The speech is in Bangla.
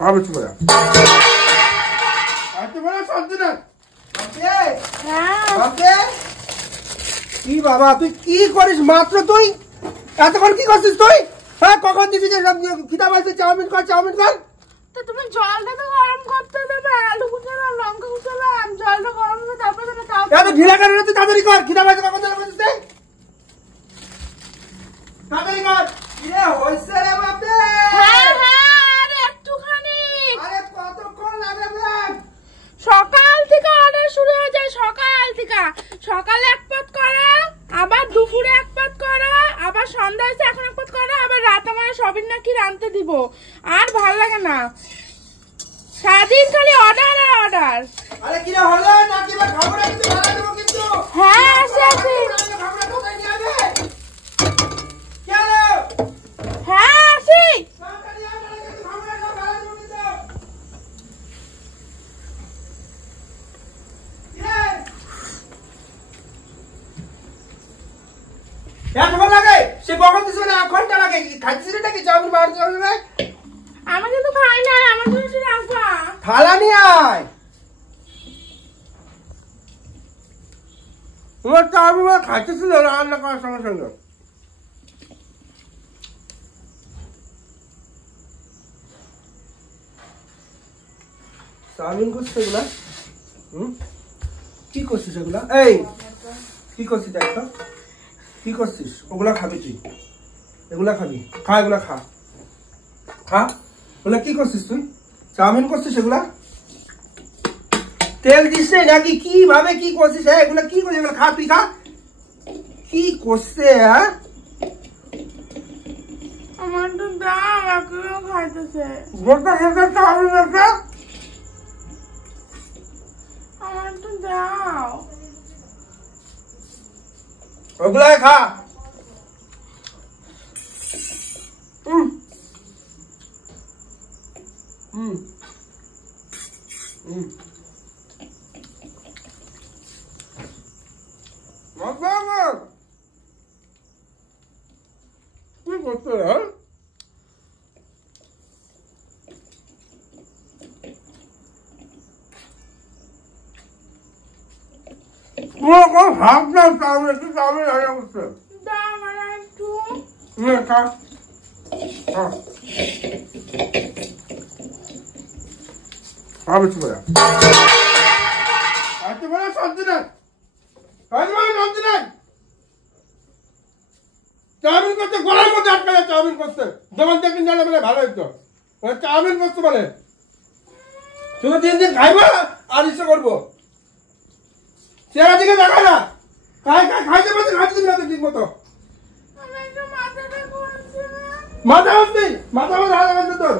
হবে চুপ করে আচ্ছা বলে শান্তি না কি বাবা তুই কি করিস মাত্র তুই এতক্ষণ কি করছিস তুই হ্যাঁ কখন দিছিস খিদা পাইছে চাউমিন কর তো তুমি জলটা তো গরম করতে দেবে আলু কুচালাম লঙ্কা কুচালাম জলটা গরম হবে তারপরে তুমি তাও এত ঢিলা কেন তুই তাড়াতাড়ি কর খিদা পাইছে কখন দিছিস তাড়াতাড়ি কর এ হইছে রে বাপে হ্যাঁ আরে একটুখানি আরে কতক্ষণ লাগে ব্যাগ সকাল থেকে অর্ডার শুরু হয়ে যায় সকালে এক পাত করা আবার দুপুরে এক পাত করা আবার সন্ধ্যায় এখন এক পাত করা আবার রাত আমার সবিন নাকি রাঁধতে দিব আর ভালো লাগে না সারাদিন খালি অর্ডার আর অর্ডার আরে কি হলো নাকি বা খাবার কিন্তু ভালো দেব কিন্তু হ্যাঁ আসি খাবার কোথায় নিয়ে যাবে চলো হ্যাঁ আসি সরকারি আন্ডারে কিন্তু খাবার ভালো দেব কিন্তু এতক্ষণ লাগে সে কখন দিছে না 1 ঘন্টা লাগে খাইছিস নাকি চাউমিন বার করবে না আমি কিন্তু খাই না আমার জন্য সে রাখবা থালা নিয়ে আয় তোমার চাউমিন খাইতেছিল রান্না করার সঙ্গে সঙ্গে চাউমিন করছিস এগুলা কি করছিস এগুলা এই কি করছিস একটা কি করছিস ওগুলা খাবি তুই এগুলা খাবি খা এগুলা খা ওগুলা কি করছিস তুই চাউমিন করছিস এগুলা তেল দিস নাকি কিভাবে কি করছিস এগুলা কি করছিস এগুলা খা তুই খা কি করছে আমার তো দাও একটু খাইতেছে গোটা গোটা চাউমিন আছে আমার তো দাও ওগুলা খা কি করতে হ্যাঁ হাফ না চাউমিন একটু চাউমিন রান্না করছে দাও আমার একটু খা হবে চুপ করে আচ্ছা বলে শান্তি নাই শান্তি নাই চাউমিন করতে গলার মধ্যে আটকালে চাউমিন করতে দোকান থেকে জানা বলে ভালো হইতো চাউমিন করতে বলে শুধু দিন খাইবো আর ইচ্ছে করবো চেহারা দিকে দেখা না খাইতে পারছি খাইতে দিবি না তো ঠিক মতো মাথা হচ্ছে মাথা হাত তোর